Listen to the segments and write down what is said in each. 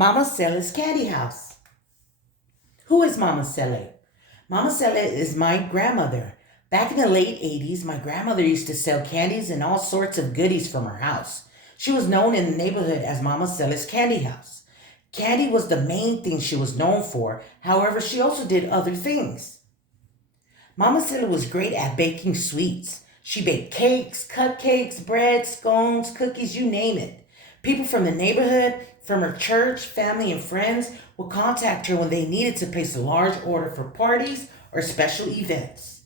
Mama Sele's Candy House. Who is Mama Sele? Mama Sele is my grandmother. Back in the late 80s, my grandmother used to sell candies and all sorts of goodies from her house. She was known in the neighborhood as Mama Sele's Candy House. Candy was the main thing she was known for. However, she also did other things. Mama Sele was great at baking sweets. She baked cakes, cupcakes, bread, scones, cookies, you name it. People from the neighborhood, from her church, family, and friends would contact her when they needed to place a large order for parties or special events.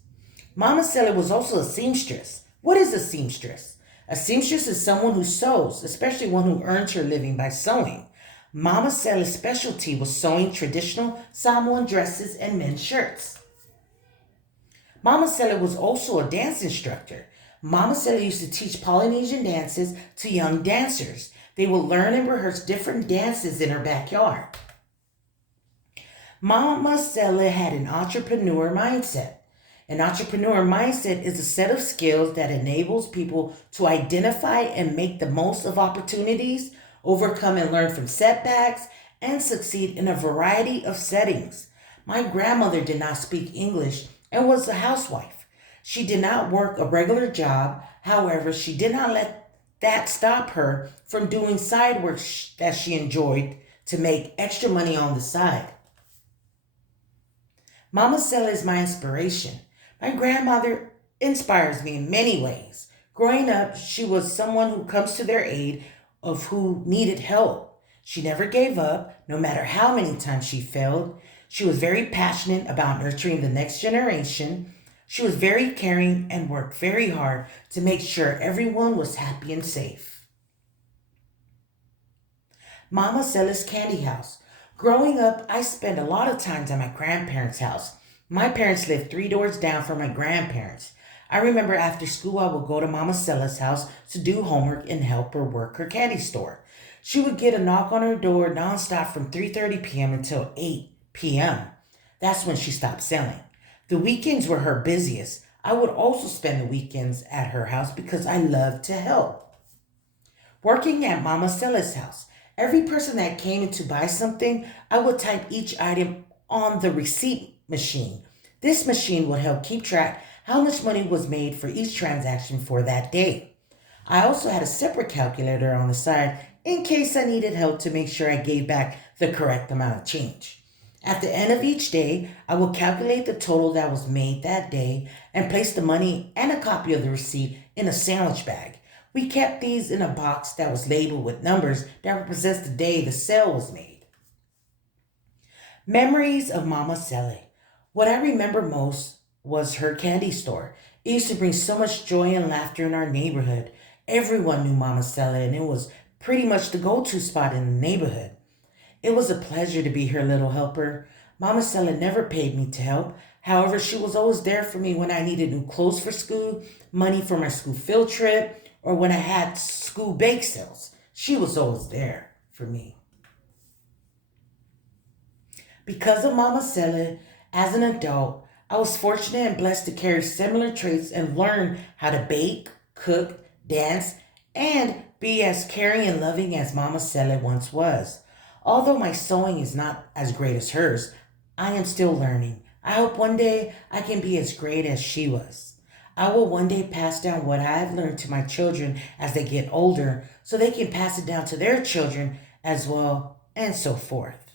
Mama Sele was also a seamstress. What is a seamstress? A seamstress is someone who sews, especially one who earns her living by sewing. Mama Sele's specialty was sewing traditional Samoan dresses and men's shirts. Mama Sele was also a dance instructor. Mama Sele used to teach Polynesian dances to young dancers. They would learn and rehearse different dances in her backyard. Mama Sele had an entrepreneur mindset. An entrepreneur mindset is a set of skills that enables people to identify and make the most of opportunities, overcome and learn from setbacks, and succeed in a variety of settings. My grandmother did not speak English and was a housewife. She did not work a regular job. However, she did not let that stop her from doing side work that she enjoyed to make extra money on the side. Mama Sele is my inspiration. My grandmother inspires me in many ways. Growing up, she was someone who comes to their aid of who needed help. She never gave up, no matter how many times she failed. She was very passionate about nurturing the next generation. She was very caring and worked very hard to make sure everyone was happy and safe. Mama Sele's Candy House. Growing up, I spent a lot of times at my grandparents' house. My parents lived 3 doors down from my grandparents. I remember after school I would go to Mama Sele's house to do homework and help her work her candy store. She would get a knock on her door nonstop from 3:30 p.m. until 8 p.m. That's when she stopped selling. The weekends were her busiest. I would also spend the weekends at her house because I loved to help. Working at Mama Sele's house, every person that came in to buy something, I would type each item on the receipt machine. This machine would help keep track how much money was made for each transaction for that day. I also had a separate calculator on the side in case I needed help to make sure I gave back the correct amount of change. At the end of each day, I would calculate the total that was made that day and place the money and a copy of the receipt in a sandwich bag. We kept these in a box that was labeled with numbers that represents the day the sale was made. Memories of Mama Sele. What I remember most was her candy store. It used to bring so much joy and laughter in our neighborhood. Everyone knew Mama Sele, and it was pretty much the go-to spot in the neighborhood. It was a pleasure to be her little helper. Mama Sele never paid me to help. However, she was always there for me when I needed new clothes for school, money for my school field trip, or when I had school bake sales. She was always there for me. Because of Mama Sele, as an adult, I was fortunate and blessed to carry similar traits and learn how to bake, cook, dance, and be as caring and loving as Mama Sele once was. Although my sewing is not as great as hers, I am still learning. I hope one day I can be as great as she was. I will one day pass down what I have learned to my children as they get older so they can pass it down to their children as well, and so forth.